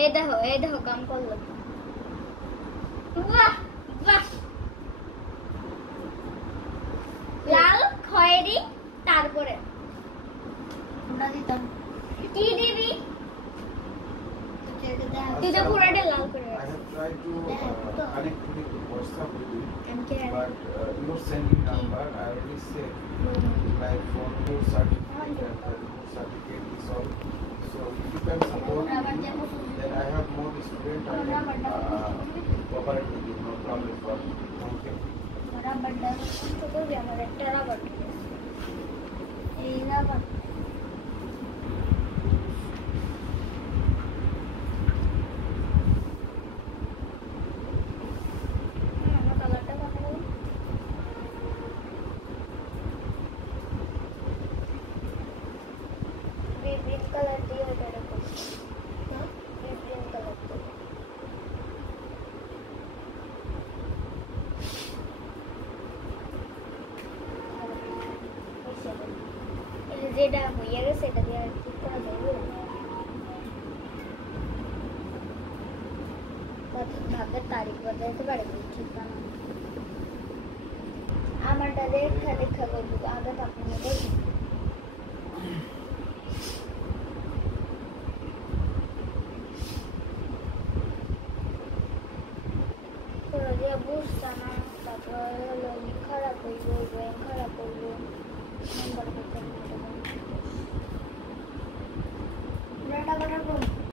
এই দেখো কাম করলো। বাহ বাহ, লাল খয়েরি, তারপরে আমরা দিতাম কি দিবি? তুই তো পুরোটা লাল করে I have tried to connect with WhatsApp with you, আমি কি but you're sending number. I already said like for your certificate and certificate is all. So if you can support me, then I have more student. I can cooperate with you. No problem for me. Okay. Rubber ডাল তো করবি? আমার একটা রাবার এই রাবার আমার কালারটা কথা বল। Green colour দিয়ে ওটা করছি, গ্রিন কালার দিয়ে। যেটা হয়ে গেছে এটা দিয়ে আর ঠিক করা যাবে ভাগের তারিখ বদলাইতে পারে ঠিক না। আমারটা দেখা দেখা করবো আগে আপনি দেখুন। বুঝতাম না, তারপর হলো খারাপ হইব, খারাপ হইব, নাম্বার করতে ডাটা বাটা করব